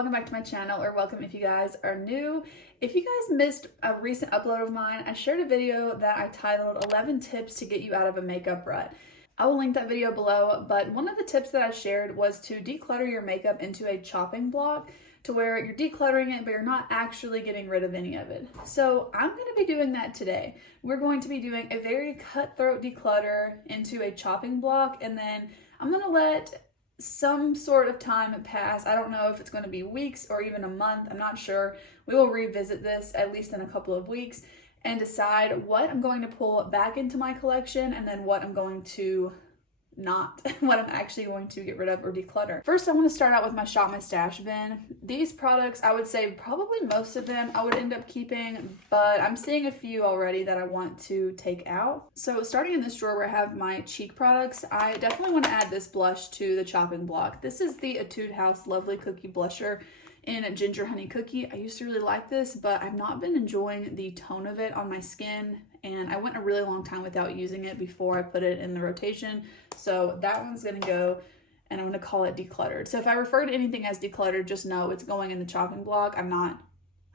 welcome back to my channel, or welcome if you guys are new. If you guys missed a recent upload of mine, I shared a video that I titled 11 tips to get you out of a makeup rut. I will link that video below, but one of the tips that I shared was to declutter your makeup into a chopping block to where you're decluttering it, but you're not actually getting rid of any of it. So I'm going to be doing that today. We're going to be doing a very cutthroat declutter into a chopping block, and then I'm going to let some sort of time pass. I don't know if it's going to be weeks or even a month. I'm not sure. We will revisit this at least in a couple of weeks and decide what I'm going to pull back into my collection and then what I'm going to what I'm actually going to get rid of or declutter. First, I want to start out with my Shop My Stash bin. These products, I would say probably most of them I would end up keeping, but I'm seeing a few already that I want to take out. So starting in this drawer where I have my cheek products, I definitely want to add this blush to the chopping block. This is the Etude House Lovely Cookie Blusher in Ginger Honey Cookie. I used to really like this, but I've not been enjoying the tone of it on my skin, and I went a really long time without using it before I put it in the rotation. So that one's gonna go, and I'm gonna call it decluttered. So if I refer to anything as decluttered, just know it's going in the chopping block. I'm not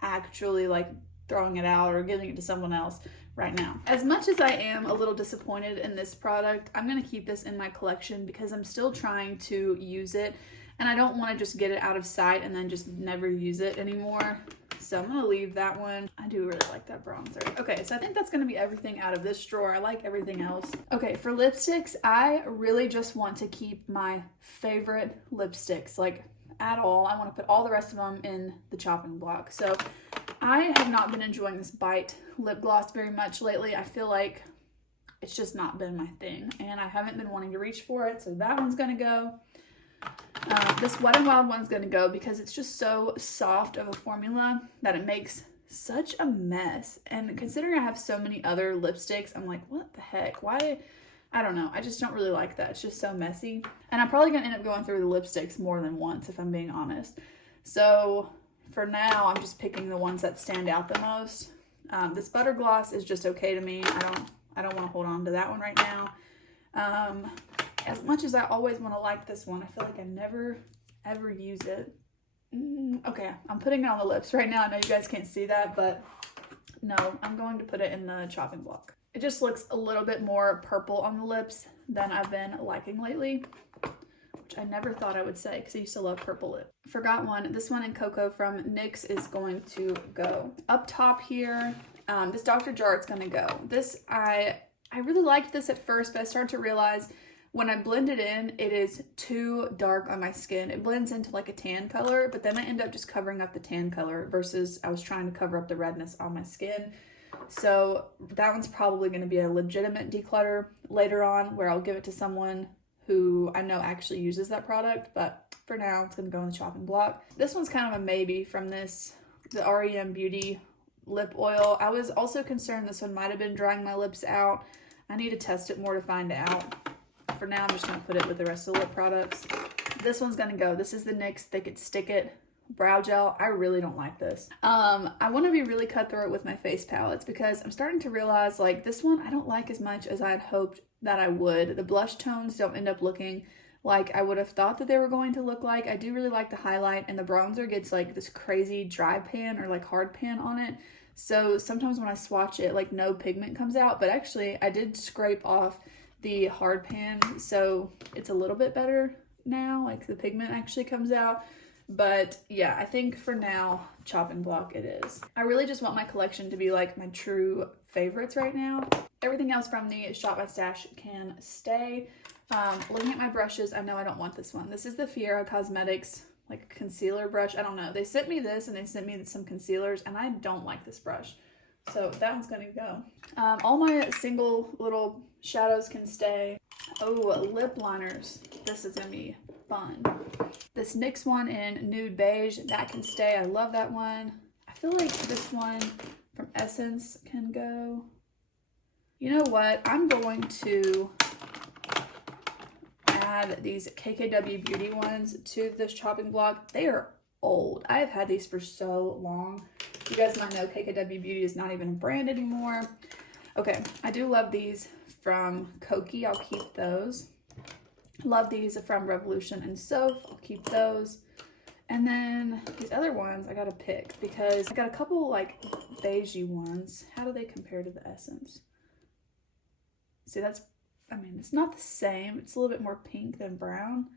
actually like throwing it out or giving it to someone else right now. As much as I am a little disappointed in this product, I'm gonna keep this in my collection because I'm still trying to use it, and I don't want to just get it out of sight and then just never use it anymore. So I'm gonna leave that one. I do really like that bronzer. Okay, so I think that's gonna be everything out of this drawer. I like everything else. Okay, for lipsticks, I really just want to keep my favorite lipsticks, like at all. I want to put all the rest of them in the chopping block. So I have not been enjoying this Bite lip gloss very much lately. I feel like it's just not been my thing, and I haven't been wanting to reach for it, so that one's gonna go. This Wet n Wild one's gonna go because it's just so soft of a formula that it makes such a mess. And considering I have so many other lipsticks, I'm like, what the heck? Why? I don't know. I just don't really like that. It's just so messy. And I'm probably gonna end up going through the lipsticks more than once if I'm being honest. So for now, I'm just picking the ones that stand out the most. This Butter Gloss is just okay to me. I don't want to hold on to that one right now. As much as I always want to like this one, I feel like I never ever use it. Okay, I'm putting it on the lips right now. I know you guys can't see that, but no, I'm going to put it in the chopping block. It just looks a little bit more purple on the lips than I've been liking lately, which I never thought I would say because I used to love purple lip. Forgot one. This one in Cocoa from NYX is going to go. Up top here, this Dr. Jarrett's going to go. This, I really liked this at first, but I started to realize when I blend it in, it is too dark on my skin. It blends into like a tan color, but then I end up just covering up the tan color versus I was trying to cover up the redness on my skin. So that one's probably going to be a legitimate declutter later on where I'll give it to someone who I know actually uses that product, but for now it's going to go in the chopping block. This one's kind of a maybe from the REM Beauty lip oil. I was also concerned this one might have been drying my lips out. I need to test it more to find out. For now, I'm just going to put it with the rest of the lip products. This one's going to go. This is the NYX Thick It Stick It Brow Gel. I really don't like this. I want to be really cutthroat with my face palettes because I'm starting to realize like this one I don't like as much as I had hoped that I would. The blush tones don't end up looking like I would have thought that they were going to look like. I do really like the highlight, and the bronzer gets like this crazy dry pan or like hard pan on it. So sometimes when I swatch it, like no pigment comes out, but actually I did scrape off the hard pan, so it's a little bit better now, like the pigment actually comes out. But yeah, I think for now chopping block it is. I really just want my collection to be like my true favorites right now. Everything else from the Shop My Stash can stay. Looking at my brushes, I know I don't want this one. This is the Fiera Cosmetics like concealer brush. I don't know, they sent me this and they sent me some concealers, and I don't like this brush, so that one's gonna go. All my single little shadows can stay. Oh, lip liners. This is gonna be fun. This NYX one in Nude Beige, that can stay. I love that one. I feel like this one from Essence can go. You know what? I'm going to add these KKW Beauty ones to this chopping block. They are old. I have had these for so long. You guys might know KKW Beauty is not even a brand anymore. Okay, I do love these from Koki. I'll keep those. Love these from Revolution and Soph. I'll keep those. And then these other ones I gotta pick because I got a couple like beigey ones. How do they compare to the Essence? See, that's, I mean, it's not the same. It's a little bit more pink than brown,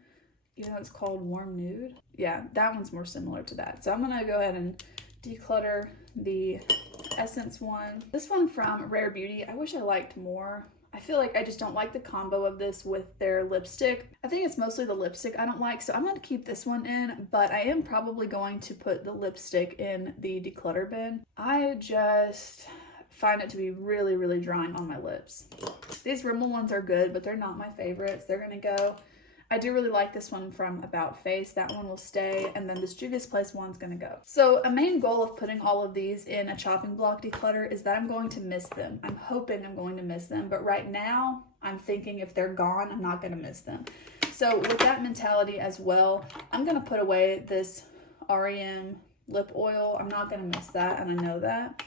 even though it's called Warm Nude. Yeah, that one's more similar to that. So I'm gonna go ahead and declutter the Essence one. This one from Rare Beauty, I wish I liked more. I feel like I just don't like the combo of this with their lipstick. I think it's mostly the lipstick I don't like, so I'm going to keep this one in, but I am probably going to put the lipstick in the declutter bin. I just find it to be really, really drying on my lips. These Rimmel ones are good, but they're not my favorites. They're going to go. I do really like this one from About Face. That one will stay, and then this Juvia's Place one's gonna go. So a main goal of putting all of these in a chopping block declutter is that I'm going to miss them. I'm hoping I'm going to miss them, but right now I'm thinking if they're gone, I'm not gonna miss them. So with that mentality as well, I'm gonna put away this REM lip oil. I'm not gonna miss that, and I know that.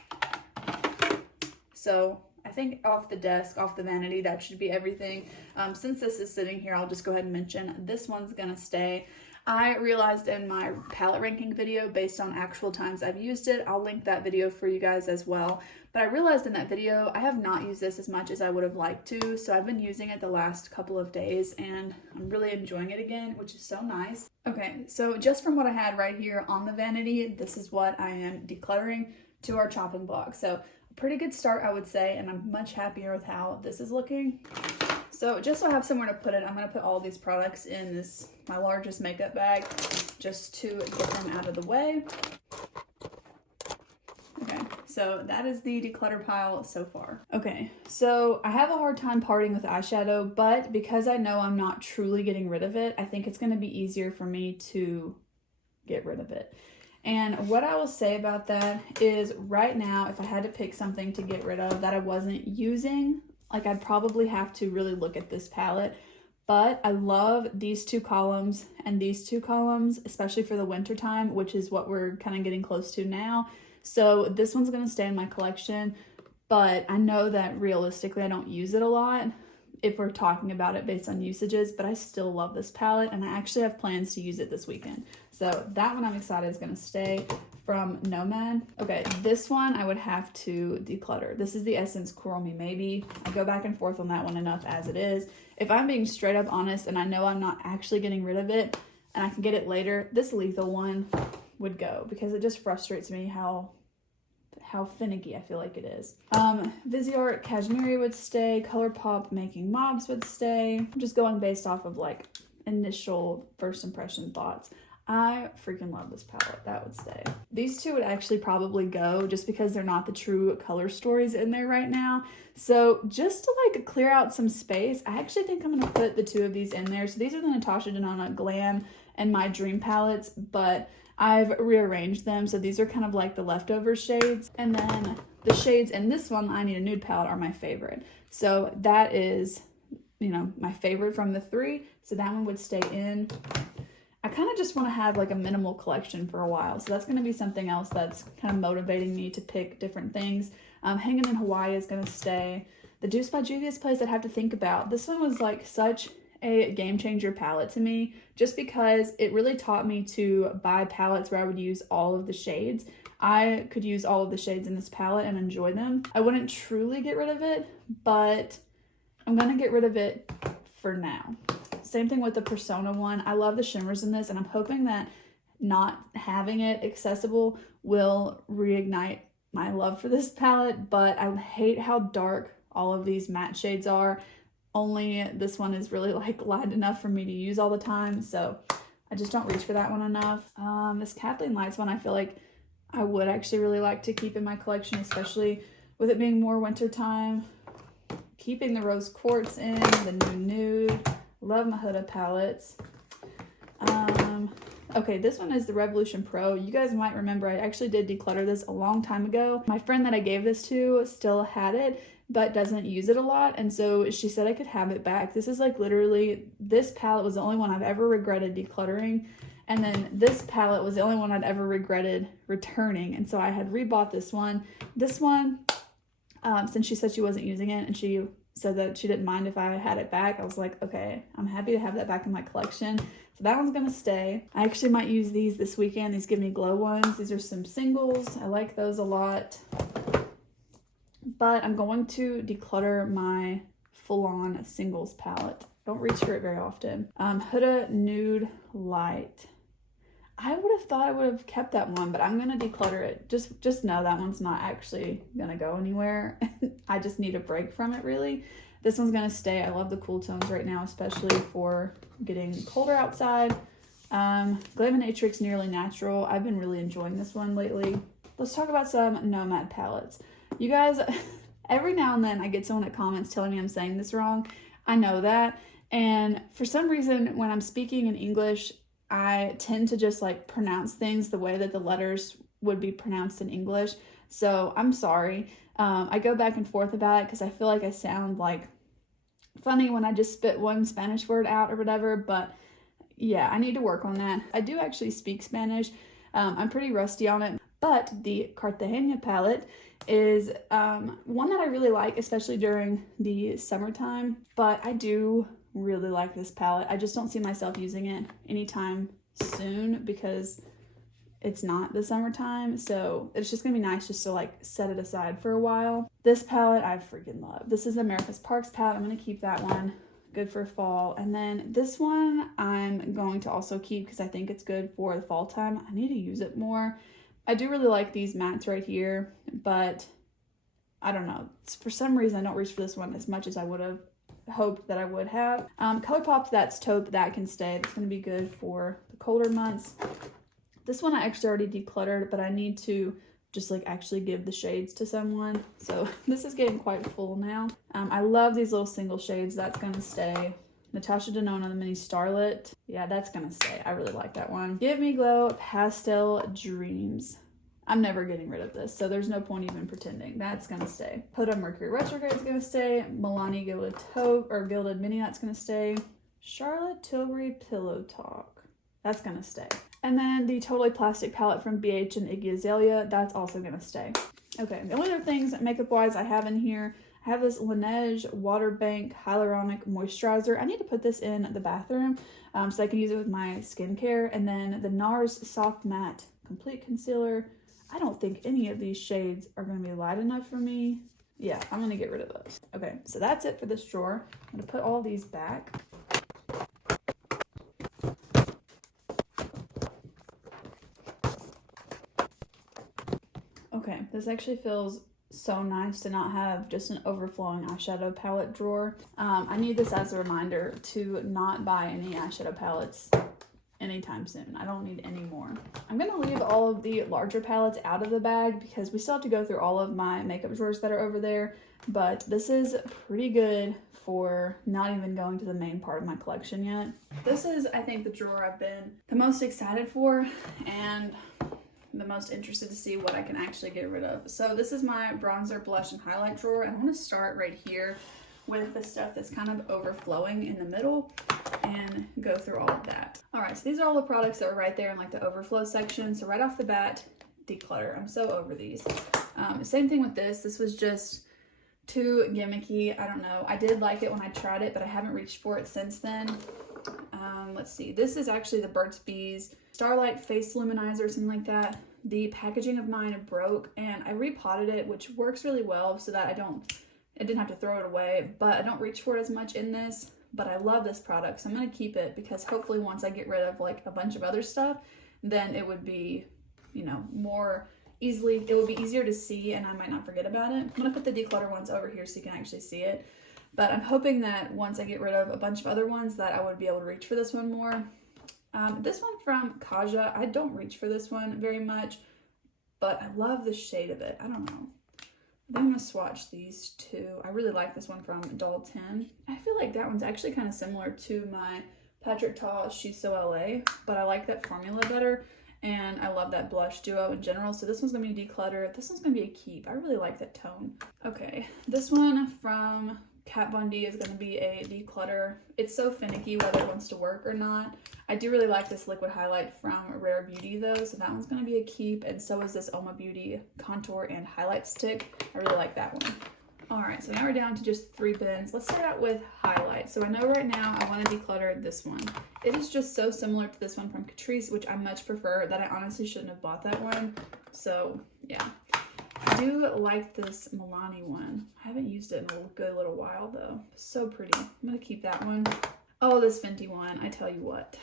So I think off the desk, off the vanity, that should be everything. Since this is sitting here, I'll just go ahead and mention this one's gonna stay. I realized in my palette ranking video, based on actual times I've used it, I'll link that video for you guys as well. But I realized in that video, I have not used this as much as I would have liked to. So I've been using it the last couple of days and I'm really enjoying it again, which is so nice. Okay, so just from what I had right here on the vanity, this is what I am decluttering to our chopping block. So pretty good start, I would say, and I'm much happier with how this is looking. So just so I have somewhere to put it, I'm going to put all these products in this, my largest makeup bag, just to get them out of the way. Okay, so that is the declutter pile so far. Okay, so I have a hard time parting with eyeshadow, but because I know I'm not truly getting rid of it, I think it's going to be easier for me to get rid of it. And what I will say about that is right now, if I had to pick something to get rid of that I wasn't using, like I'd probably have to really look at this palette. But I love these two columns and these two columns, especially for the winter time, which is what we're kind of getting close to now. So this one's going to stay in my collection, but I know that realistically I don't use it a lot if we're talking about it based on usages, but I still love this palette and I actually have plans to use it this weekend. So that one I'm excited is going to stay from Nomad. Okay, this one I would have to declutter. This is the Essence Coral Me Maybe. I go back and forth on that one enough as it is. If I'm being straight up honest and I know I'm not actually getting rid of it and I can get it later, this Lethal one would go because it just frustrates me how finicky I feel like it is. Viseart Cashmere would stay. ColourPop Making Mobs would stay. I'm just going based off of like initial first impression thoughts. I freaking love this palette. That would stay. These two would actually probably go just because they're not the true color stories in there right now. So just to like clear out some space, I actually think I'm gonna put the two of these in there. So these are the Natasha Denona Glam and My Dream palettes, but I've rearranged them. So these are kind of like the leftover shades. And then the shades in this one, I Need a Nude palette, are my favorite. So that is, you know, my favorite from the three. So that one would stay in. I kind of just want to have like a minimal collection for a while. So that's going to be something else that's kind of motivating me to pick different things. Hanging in Hawaii is going to stay. The Juice by Juvia's Place I'd have to think about. This one was like such a game changer palette to me just because it really taught me to buy palettes where I would use all of the shades. I could use all of the shades in this palette and enjoy them. I wouldn't truly get rid of it, but I'm going to get rid of it for now. Same thing with the Persona one. I love the shimmers in this and I'm hoping that not having it accessible will reignite my love for this palette, but I hate how dark all of these matte shades are. Only this one is really like light enough for me to use all the time, so I just don't reach for that one enough. This Kathleen Lights one I feel like I would actually really like to keep in my collection, especially with it being more winter time. Keeping the Rose Quartz in, the New Nude. Love my Huda palettes. Okay, this one is the Revolution Pro. You guys might remember I actually did declutter this a long time ago. My friend that I gave this to still had it, but doesn't use it a lot, and so she said I could have it back. This is like literally, this palette was the only one I've ever regretted decluttering, and then this palette was the only one I'd ever regretted returning, and so I had rebought this one. This one, since she said she wasn't using it and she said that she didn't mind if I had it back, I was like, okay, I'm happy to have that back in my collection. So that one's gonna stay. I actually might use these this weekend. These give me glow ones. These are some singles. I like those a lot. But I'm going to declutter my full-on singles palette. Don't reach for it very often. Huda Nude Light. I would have thought I would have kept that one, but I'm gonna declutter it. Just know that one's not actually gonna go anywhere. I just need a break from it, really. This one's gonna stay. I love the cool tones right now, especially for getting colder outside. Glaminatrix Nearly Natural. I've been really enjoying this one lately. Let's talk about some Nomad palettes. You guys, every now and then I get someone that comments telling me I'm saying this wrong. I know that. And for some reason, when I'm speaking in English, I tend to just like pronounce things the way that the letters would be pronounced in English. So I'm sorry. I go back and forth about it because I feel like I sound like funny when I just spit one Spanish word out or whatever. But yeah, I need to work on that. I do actually speak Spanish. I'm pretty rusty on it. But the Cartagena palette is one that I really like, especially during the summertime. But I do really like this palette. I just don't see myself using it anytime soon because it's not the summertime. So it's just gonna be nice just to like set it aside for a while. This palette I freaking love. This is America's Parks palette. I'm gonna keep that one. Good for fall. And then this one I'm going to also keep because I think it's good for the fall time. I need to use it more. I do really like these mattes right here, but I don't know. For some reason I don't reach for this one as much as I would have hoped that I would have. ColourPop's That's Taupe, that can stay. That's going to be good for the colder months. This one I actually already decluttered, but I need to just like actually give the shades to someone. So this is getting quite full now. I love these little single shades. That's going to stay. Natasha Denona, the Mini Starlit. Yeah, that's going to stay. I really like that one. Give Me Glow Pastel Dreams. I'm never getting rid of this, so there's no point even pretending. That's gonna stay. Huda Mercury Retrograde is gonna stay. Milani Gilded Taupe or Gilded Mini, that's gonna stay. Charlotte Tilbury Pillow Talk, that's gonna stay. And then the Totally Plastic palette from BH and Iggy Azalea, that's also gonna stay. Okay, the only other things makeup wise I have in here, I have this Laneige Water Bank Hyaluronic Moisturizer. I need to put this in the bathroom so I can use it with my skincare. And then the NARS Soft Matte Complete Concealer. I don't think any of these shades are going to be light enough for me. Yeah, I'm going to get rid of those. Okay, so that's it for this drawer. I'm going to put all these back. Okay, this actually feels so nice to not have just an overflowing eyeshadow palette drawer. I need this as a reminder to not buy any eyeshadow palettes anytime soon. I don't need any more. I'm gonna leave all of the larger palettes out of the bag because we still have to go through all of my makeup drawers that are over there, but this is pretty good for not even going to the main part of my collection yet. This is, I think, the drawer I've been the most excited for and the most interested to see what I can actually get rid of. So this is my bronzer, blush, and highlight drawer, and I'm gonna start right here with the stuff that's kind of overflowing in the middle and go through all of that. All right, so these are all the products that are right there in like the overflow section. So right off the bat, declutter. I'm so over these. Same thing with this. This was just too gimmicky. I don't know. I did like it when I tried it, but I haven't reached for it since then. Let's see. This is actually the Burt's Bees Starlight Face Luminizer, something like that. The packaging of mine broke and I repotted it, which works really well so that I didn't have to throw it away, but I don't reach for it as much in this. But I love this product, so I'm going to keep it because hopefully once I get rid of like a bunch of other stuff, then it would be, you know, it would be easier to see and I might not forget about it. I'm going to put the declutter ones over here so you can actually see it. But I'm hoping that once I get rid of a bunch of other ones that I would be able to reach for this one more. This one from Kaja, I don't reach for this one very much, but I love the shade of it. I don't know. I'm going to swatch these two. I really like this one from Doll 10. I feel like that one's actually kind of similar to my Patrick Ta She's So LA, but I like that formula better, and I love that blush duo in general. So this one's going to be declutter. This one's going to be a keep. I really like that tone. Okay, this one from Kat Von D is going to be a declutter. It's so finicky whether it wants to work or not. I do really like this liquid highlight from Rare Beauty though, so that one's going to be a keep, and so is this Oma Beauty contour and highlight stick. I really like that one. All right, so now we're down to just 3 bins. Let's start out with highlights. So I know right now I want to declutter this one. It is just so similar to this one from Catrice, which I much prefer, that I honestly shouldn't have bought that one. So yeah, I do like this Milani one. I haven't used it in a good little while though. So pretty. I'm gonna keep that one. Oh, this Fenty one, I tell you what,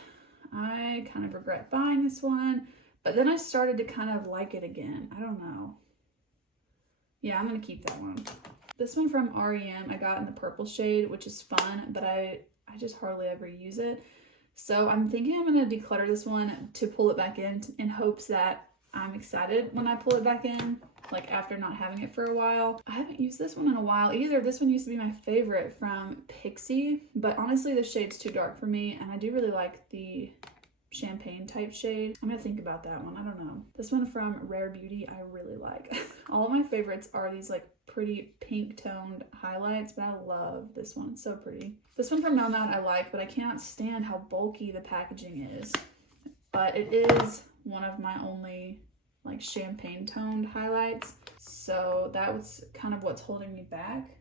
I kind of regret buying this one, but then I started to kind of like it again. I don't know. Yeah, I'm gonna keep that one. This one from REM I got in the purple shade, which is fun, but I just hardly ever use it. So I'm thinking I'm gonna declutter this one to pull it back in hopes that I'm excited when I pull it back in, like after not having it for a while. I haven't used this one in a while either. This one used to be my favorite from Pixie, but honestly the shade's too dark for me, and I do really like the champagne type shade. I'm gonna think about that one. I don't know. This one from Rare Beauty I really like. All of my favorites are these like pretty pink toned highlights, but I love this one. It's so pretty. This one from No Mount I like, but I cannot stand how bulky the packaging is. But it is one of my only like champagne toned highlights, so that was kind of what's holding me back.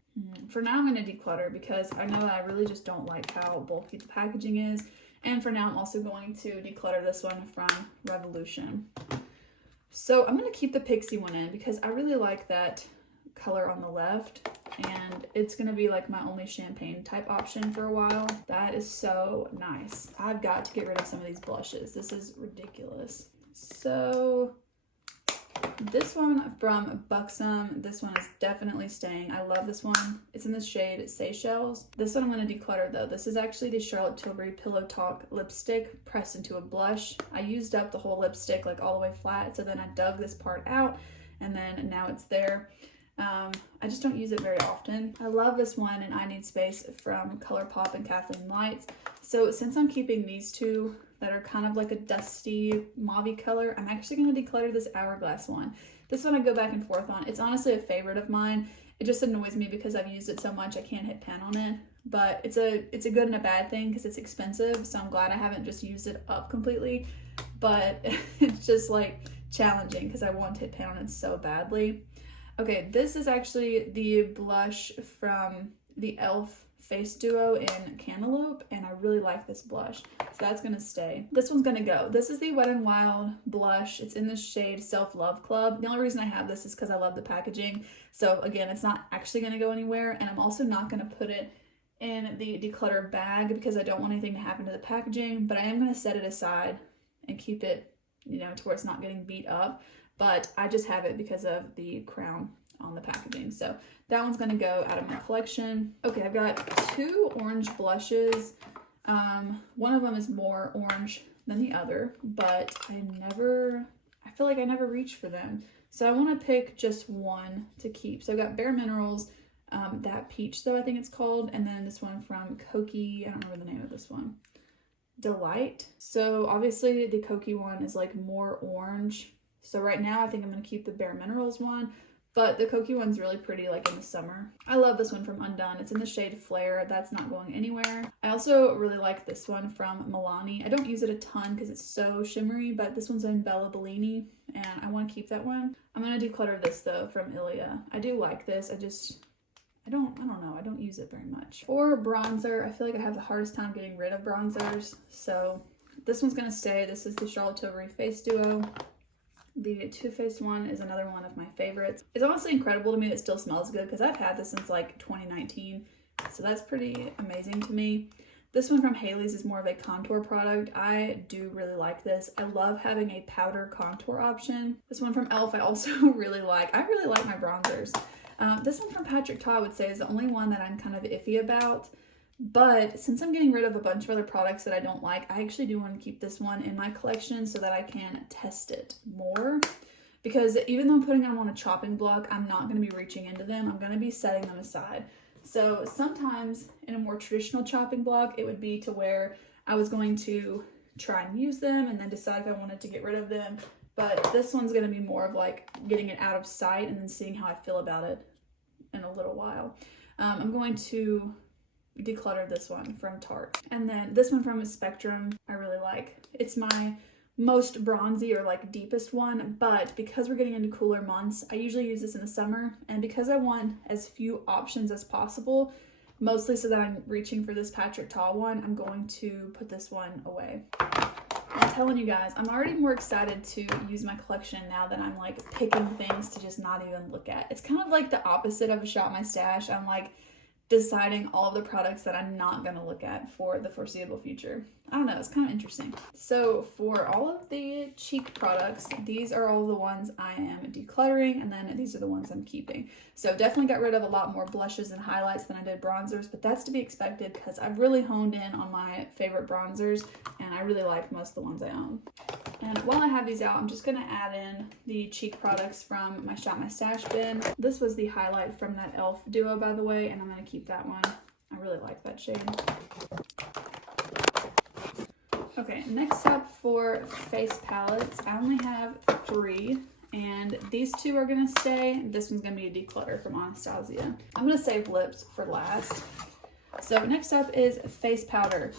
For now I'm going to declutter because I know that I really just don't like how bulky the packaging is. And for now I'm also going to declutter this one from Revolution. So I'm going to keep the Pixie one in because I really like that color on the left, and it's going to be like my only champagne type option for a while. That is so nice. I've got to get rid of some of these blushes. This is ridiculous. So this one from Buxom, this one is definitely staying. I love this one. It's in the shade Seychelles. This one I'm going to declutter though. This is actually the Charlotte Tilbury Pillow Talk lipstick pressed into a blush. I used up the whole lipstick like all the way flat, so then I dug this part out and then now it's there. I just don't use it very often. I love this one in I Need Space from ColourPop and Kathleen Lights. So since I'm keeping these two that are kind of like a dusty mauve color, I'm actually going to declutter this Hourglass one. This one I go back and forth on. It's honestly a favorite of mine. It just annoys me because I've used it so much I can't hit pan on it. But it's a good and a bad thing because it's expensive, so I'm glad I haven't just used it up completely. But it's just like challenging because I want to hit pan on it so badly. Okay, this is actually the blush from the e.l.f. Face Duo in Cantaloupe, and I really like this blush, so that's gonna stay. This one's gonna go. This is the Wet n Wild blush. It's in the shade Self Love Club. The only reason I have this is because I love the packaging. So again, it's not actually gonna go anywhere, and I'm also not gonna put it in the declutter bag because I don't want anything to happen to the packaging, but I am gonna set it aside and keep it, you know, to where it's not getting beat up. But I just have it because of the crown on the packaging. So that one's gonna go out of my collection. Okay, I've got 2 orange blushes. One of them is more orange than the other, but I feel like I never reach for them. So I wanna pick just one to keep. So I've got Bare Minerals, that peach though I think it's called, and then this one from Kokie, I don't remember the name of this one. Delight. So obviously the Kokie one is like more orange. So right now I think I'm going to keep the Bare Minerals one, but the Kokie one's really pretty like in the summer. I love this one from Undone. It's in the shade Flare. That's not going anywhere. I also really like this one from Milani. I don't use it a ton because it's so shimmery, but this one's in Bella Bellini and I want to keep that one. I'm going to declutter this though from Ilia. I do like this. I don't know. I don't use it very much. For bronzer, I feel like I have the hardest time getting rid of bronzers. So this one's going to stay. This is the Charlotte Tilbury Face Duo. The Too Faced one is another one of my favorites. It's honestly incredible to me that it still smells good because I've had this since like 2019. So that's pretty amazing to me. This one from Hailey's is more of a contour product. I do really like this. I love having a powder contour option. This one from e.l.f. I also really like. I really like my bronzers. This one from Patrick Ta I would say is the only one that I'm kind of iffy about. But since I'm getting rid of a bunch of other products that I don't like, I actually do want to keep this one in my collection so that I can test it more. Because even though I'm putting them on a chopping block, I'm not going to be reaching into them. I'm going to be setting them aside. So sometimes in a more traditional chopping block, it would be to where I was going to try and use them and then decide if I wanted to get rid of them. But this one's going to be more of like getting it out of sight and then seeing how I feel about it in a little while. I'm going to declutter this one from Tarte. And then this one from Spectrum I really like. It's my most bronzy or like deepest one, but because we're getting into cooler months, I usually use this in the summer, and because I want as few options as possible, mostly so that I'm reaching for this Patrick Ta one, I'm going to put this one away. I'm telling you guys, I'm already more excited to use my collection now that I'm like picking things to just not even look at. It's kind of like the opposite of a shop my stash. I'm like deciding all of the products that I'm not going to look at for the foreseeable future. I don't know, it's kind of interesting. So for all of the cheek products, these are all the ones I am decluttering, and then these are the ones I'm keeping. So definitely got rid of a lot more blushes and highlights than I did bronzers, but that's to be expected because I've really honed in on my favorite bronzers, and I really like most of the ones I own. And while I have these out, I'm just going to add in the cheek products from my Shop My Stash bin. This was the highlight from that e.l.f. duo, by the way, and I'm going to keep that one. I really like that shade. Okay, next up for face palettes, I only have 3, and these 2 are going to stay. This one's going to be a declutter from Anastasia. I'm going to save lips for last. So next up is face powder.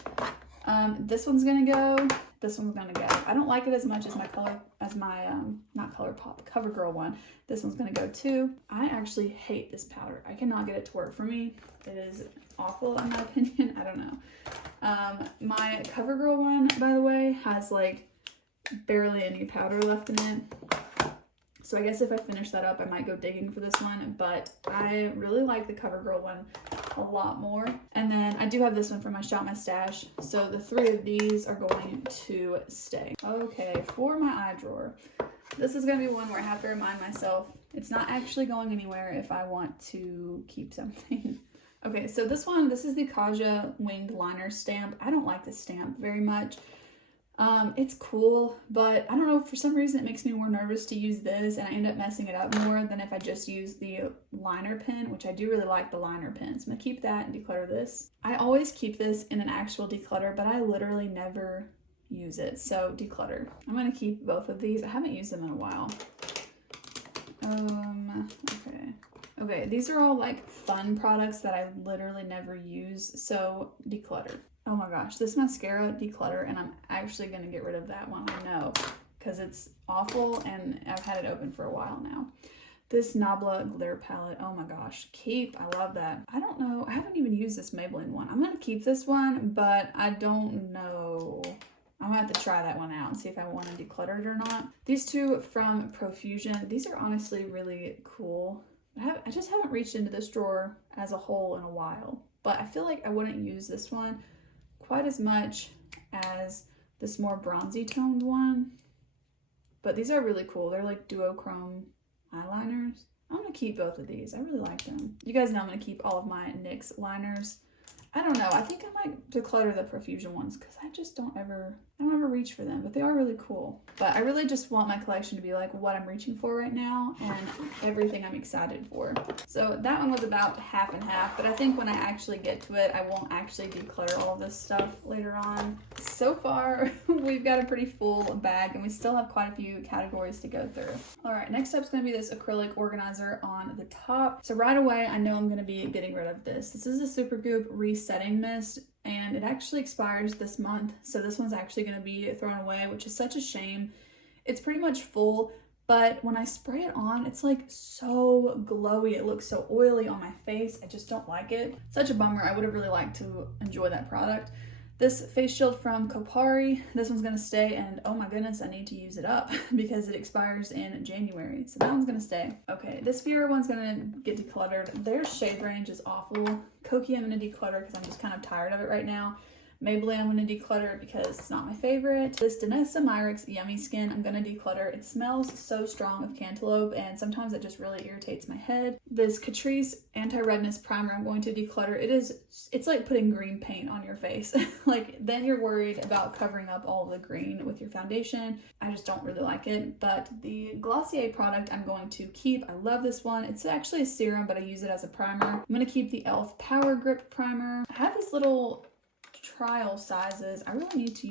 This one's going to go. This one's gonna go. I don't like it as much as not ColourPop, CoverGirl one. This one's gonna go too. I actually hate this powder. I cannot get it to work for me. It is awful in my opinion. I don't know. My CoverGirl one, by the way, has like barely any powder left in it. So I guess if I finish that up, I might go digging for this one, but I really like the CoverGirl one a lot more. And then I do have this one from my Shop My Stash. So the 3 of these are going to stay. Okay, for my eye drawer, this is gonna be one where I have to remind myself it's not actually going anywhere if I want to keep something. Okay, so this is the Kaja winged liner stamp. I don't like this stamp very much. It's cool, but I don't know, for some reason it makes me more nervous to use this, and I end up messing it up more than if I just use the liner pen, which I do really like the liner pen. So I'm gonna keep that and declutter this. I always keep this in an actual declutter, but I literally never use it, so declutter. I'm gonna keep both of these. I haven't used them in a while. Okay, these are all like fun products that I literally never use, so declutter. Oh my gosh, this mascara, declutter, and I'm actually going to get rid of that one, I know, because it's awful and I've had it open for a while now. This Nabla glitter palette, oh my gosh, keep, I love that. I don't know, I haven't even used this Maybelline one. I'm going to keep this one, but I don't know. I'm going to have to try that one out and see if I want to declutter it or not. These 2 from Profusion, these are honestly really cool. I just haven't reached into this drawer as a whole in a while, but I feel like I wouldn't use this one quite as much as this more bronzy toned one, but these are really cool. They're like duochrome eyeliners. I'm gonna keep both of these. I really like them. You guys know I'm gonna keep all of my NYX liners. I don't know, I think I might declutter the Profusion ones because I don't ever reach for them, but they are really cool. But I really just want my collection to be like what I'm reaching for right now and everything I'm excited for. So that one was about half and half, but I think when I actually get to it, I won't actually declutter all this stuff later on. So far, we've got a pretty full bag and we still have quite a few categories to go through. All right, next up is gonna be this acrylic organizer on the top. So right away, I know I'm gonna be getting rid of this. This is a Supergoop Resetting Mist, and it actually expires this month, so this one's actually going to be thrown away, which is such a shame. It's pretty much full, but when I spray it on, it's like so glowy. It looks so oily on my face. I just don't like it. Such a bummer. I would have really liked to enjoy that product. This face shield from Kopari, this one's going to stay, and oh my goodness, I need to use it up because it expires in January, so that one's going to stay. Okay, this Vera one's going to get decluttered. Their shade range is awful. Kokie I'm going to declutter because I'm just kind of tired of it right now. Maybelline I'm going to declutter because it's not my favorite. This Danessa Myricks Yummy Skin I'm going to declutter. It smells so strong of cantaloupe and sometimes it just really irritates my head. This Catrice Anti-Redness Primer I'm going to declutter. It's like putting green paint on your face. Like then you're worried about covering up all of the green with your foundation. I just don't really like it. But the Glossier product I'm going to keep. I love this one. It's actually a serum but I use it as a primer. I'm going to keep the e.l.f. Power Grip Primer. I have these little trial sizes. I really need to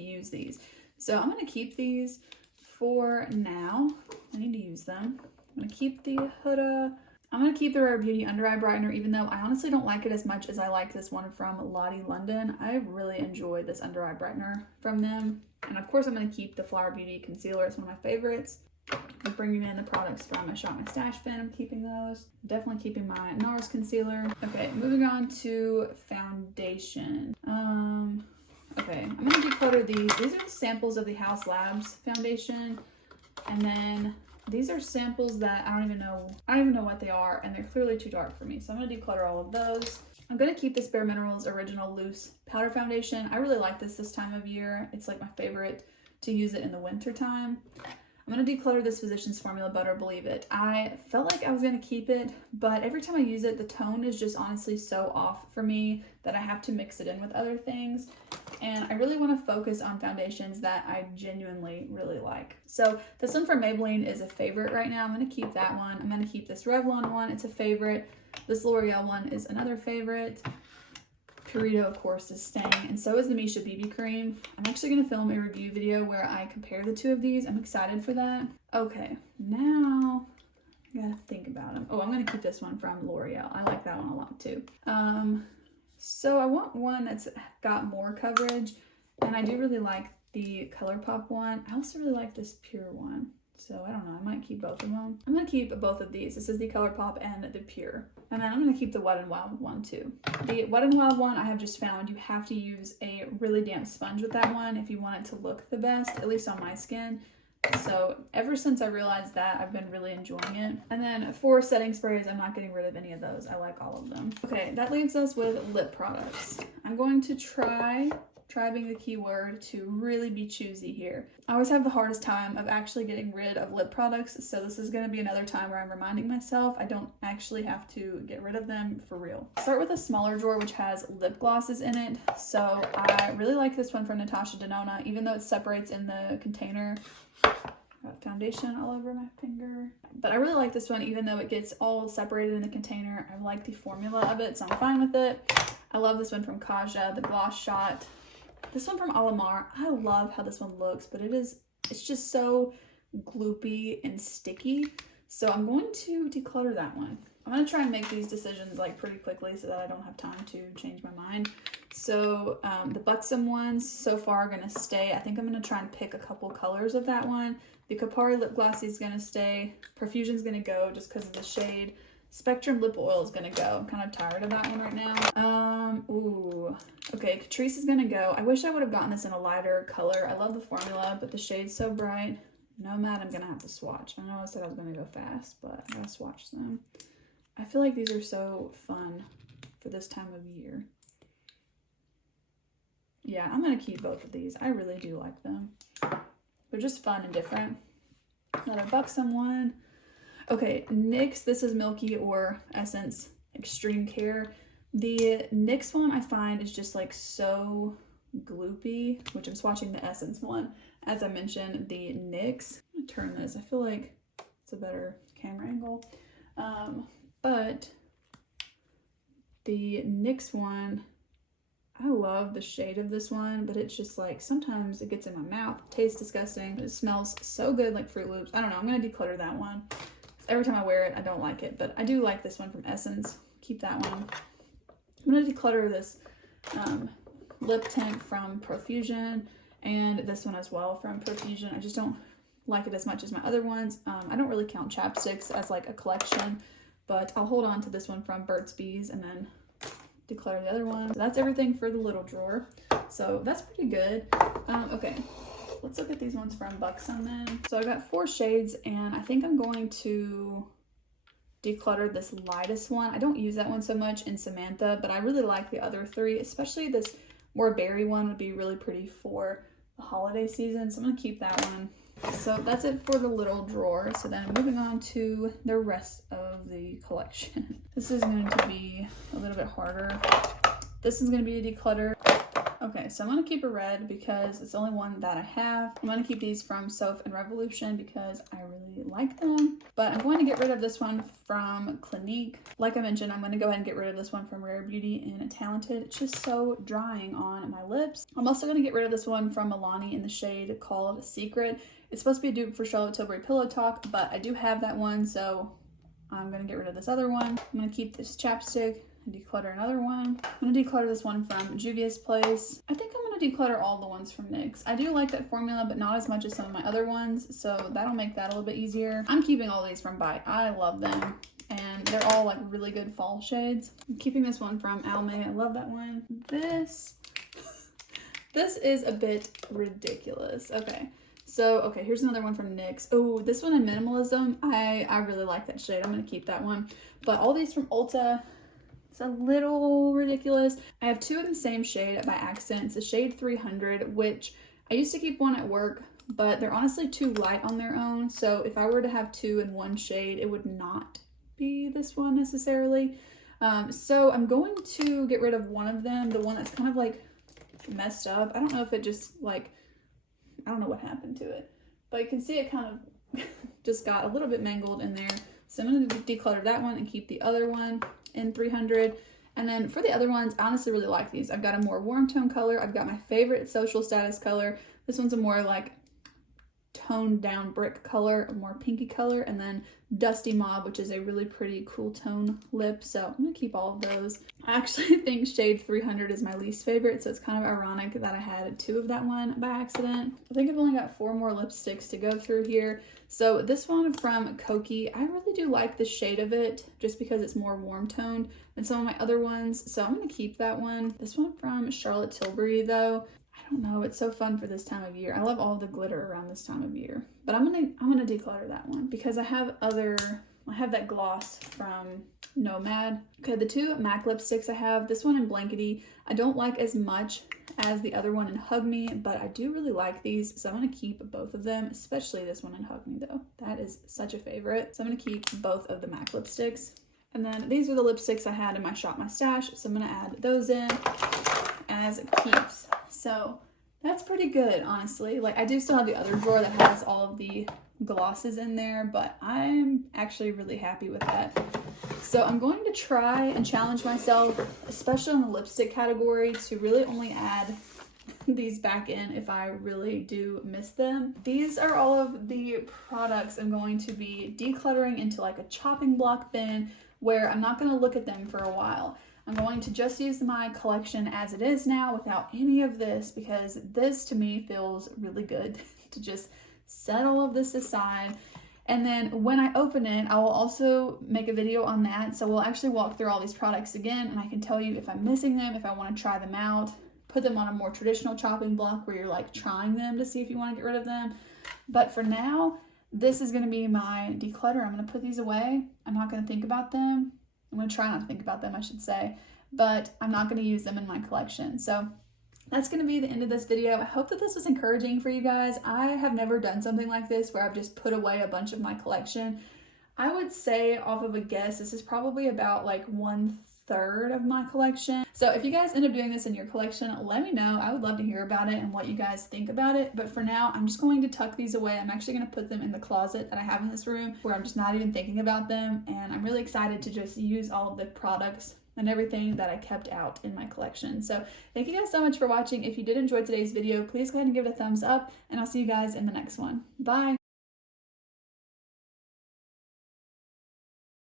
use these, so I'm going to keep these for now. I need to use them. I'm going to keep the Huda I'm going to keep the Rare Beauty Under Eye Brightener, even though I honestly don't like it as much as I like this one from Lottie London. I really enjoy this under eye brightener from them. And of course, I'm going to keep the Flower Beauty Concealer. It's one of my favorites. I'm bringing in the products from I Shop My Stash bin. I'm keeping those. Definitely keeping my NARS concealer. Okay, moving on to foundation. Okay, I'm going to declutter these. These are the samples of the House Labs foundation. And then these are samples that I don't even know what they are, and they're clearly too dark for me. So I'm going to declutter all of those. I'm going to keep this Bare Minerals Original Loose Powder Foundation. I really like this time of year. It's like my favorite to use it in the winter time. I'm going to declutter this Physicians Formula Butter, Believe It. I felt like I was going to keep it, but every time I use it, the tone is just honestly so off for me that I have to mix it in with other things. And I really want to focus on foundations that I genuinely really like. So this one from Maybelline is a favorite right now. I'm going to keep that one. I'm going to keep this Revlon one. It's a favorite. This L'Oreal one is another favorite. Purito, of course, is staying, and so is the Misha BB cream. I'm actually going to film a review video where I compare the two of these. I'm excited for that. Okay, now I gotta think about them. Oh, I'm going to keep this one from L'Oreal. I like that one a lot too. So I want one that's got more coverage, and I do really like the ColourPop one. I also really like this Pure one. So I don't know, I might keep both of them. I'm going to keep both of these. This is the ColourPop and the Pure. And then I'm going to keep the Wet n Wild one too. The Wet n Wild one I have just found you have to use a really damp sponge with that one if you want it to look the best, at least on my skin. So ever since I realized that, I've been really enjoying it. And then for setting sprays, I'm not getting rid of any of those. I like all of them. Okay, that leaves us with lip products. I'm going to try being the key word, to really be choosy here. I always have the hardest time of actually getting rid of lip products, so this is going to be another time where I'm reminding myself I don't actually have to get rid of them for real. Start with a smaller drawer which has lip glosses in it. So I really like this one from Natasha Denona, even though it separates in the container. Got foundation all over my finger. But I really like this one even though it gets all separated in the container. I like the formula of it, so I'm fine with it. I love this one from Kaja, the Gloss Shot. This one from Alamar, I love how this one looks, but it's just so gloopy and sticky. So I'm going to declutter that one. I'm going to try and make these decisions like pretty quickly so that I don't have time to change my mind. So the Buxom ones so far are going to stay. I think I'm going to try and pick a couple colors of that one. The Kopari Lip Glossy is going to stay. Profusion's going to go just because of the shade. Spectrum Lip Oil is going to go. I'm kind of tired of that one right now. Ooh. Okay, Catrice is going to go. I wish I would have gotten this in a lighter color. I love the formula, but the shade's so bright. Nomad, I'm going to have to swatch. I know I said I was going to go fast, but I got to swatch them. I feel like these are so fun for this time of year. Yeah, I'm going to keep both of these. I really do like them. They're just fun and different. Another Buxom one. Okay, NYX, this is Milky or Essence Extreme Care. The NYX one I find is just like so gloopy, which I'm swatching the Essence one. As I mentioned, the NYX, I'm gonna turn this, I feel like it's a better camera angle. But the NYX one, I love the shade of this one, but it's just like, sometimes it gets in my mouth, tastes disgusting. It smells so good, like Fruit Loops. I don't know, I'm gonna declutter that one. Every time I wear it, I don't like it, but I do like this one from Essence. Keep that one. I'm going to declutter this lip tint from Profusion and this one as well from Profusion. I just don't like it as much as my other ones. I don't really count chapsticks as like a collection, but I'll hold on to this one from Burt's Bees and then declutter the other one. So that's everything for the little drawer. So that's pretty good. Okay. Let's look at these ones from Buxom then. So I got 4 shades and I think I'm going to declutter this lightest one. I don't use that one so much in Samantha, but I really like the other 3, especially this more berry one would be really pretty for the holiday season. So I'm going to keep that one. So that's it for the little drawer. So then moving on to the rest of the collection. This is going to be a little bit harder. This is going to be a declutter. Okay, so I'm going to keep a red because it's the only one that I have. I'm going to keep these from Soph and Revolution because I really like them. But I'm going to get rid of this one from Clinique. Like I mentioned, I'm going to go ahead and get rid of this one from Rare Beauty and Talented. It's just so drying on my lips. I'm also going to get rid of this one from Milani in the shade called Secret. It's supposed to be a dupe for Charlotte Tilbury Pillow Talk, but I do have that one, so I'm gonna get rid of this other one. I'm gonna keep this chapstick and declutter another one. I'm gonna declutter this one from Juvia's Place. I think I'm gonna declutter all the ones from NYX. I do like that formula, but not as much as some of my other ones, so that'll make that a little bit easier. I'm keeping all these from Bite. I love them, and they're all like really good fall shades. I'm keeping this one from Almay. I love that one. This is a bit ridiculous. Okay, here's another one from NYX. Oh, this one in Minimalism, I really like that shade. I'm gonna keep that one. But all these from Ulta, it's a little ridiculous. I have two of the same shade by accident. It's a shade 300, which I used to keep one at work, but they're honestly too light on their own. So if I were to have two in one shade, it would not be this one necessarily. So I'm going to get rid of one of them, the one that's kind of like messed up. I don't know if it just like, I don't know what happened to it, but you can see it kind of just got a little bit mangled in there. So I'm going to declutter that one and keep the other one in 300. And then for the other ones, I honestly really like these. I've got a more warm tone color. I've got my favorite Social Status color. This one's a more like toned down brick color, a more pinky color, and then Dusty Mauve, which is a really pretty cool tone lip. So I'm gonna keep all of those. I actually think shade 300 is my least favorite, so it's kind of ironic that I had two of that one by accident. I think I've only got 4 more lipsticks to go through here. So this one from Koki, I really do like the shade of it just because it's more warm toned than some of my other ones, so I'm gonna keep that one. This one from Charlotte Tilbury though, I don't know, it's so fun for this time of year. I love all the glitter around this time of year. But I'm gonna declutter that one because I have that gloss from Nomad. Okay, the two MAC lipsticks I have, this one in Blankety, I don't like as much as the other one in Hug Me, but I do really like these, so I'm gonna keep both of them, especially this one in Hug Me though. That is such a favorite. So I'm gonna keep both of the MAC lipsticks. And then these are the lipsticks I had in my Shop My Stash, so I'm gonna add those in as keeps. So that's pretty good, honestly. Like, I do still have the other drawer that has all of the glosses in there, but I'm actually really happy with that. So I'm going to try and challenge myself, especially in the lipstick category, to really only add these back in if I really do miss them. These are all of the products I'm going to be decluttering into like a chopping block bin where I'm not going to look at them for a while. I'm going to just use my collection as it is now without any of this, because this to me feels really good to just set all of this aside. And then when I open it, I will also make a video on that. So we'll actually walk through all these products again, and I can tell you if I'm missing them, if I want to try them out, put them on a more traditional chopping block where you're like trying them to see if you want to get rid of them. But for now, this is going to be my declutter. I'm going to put these away. I'm not going to think about them. I'm going to try not to think about them, I should say, but I'm not going to use them in my collection. So that's going to be the end of this video. I hope that this was encouraging for you guys. I have never done something like this where I've just put away a bunch of my collection. I would say, off of a guess, this is probably about like 1/3 of my collection. So if you guys end up doing this in your collection, let me know. I would love to hear about it and what you guys think about it. But for now, I'm just going to tuck these away. I'm actually going to put them in the closet that I have in this room where I'm just not even thinking about them. And I'm really excited to just use all of the products and everything that I kept out in my collection. So thank you guys so much for watching. If you did enjoy today's video, please go ahead and give it a thumbs up, and I'll see you guys in the next one. Bye.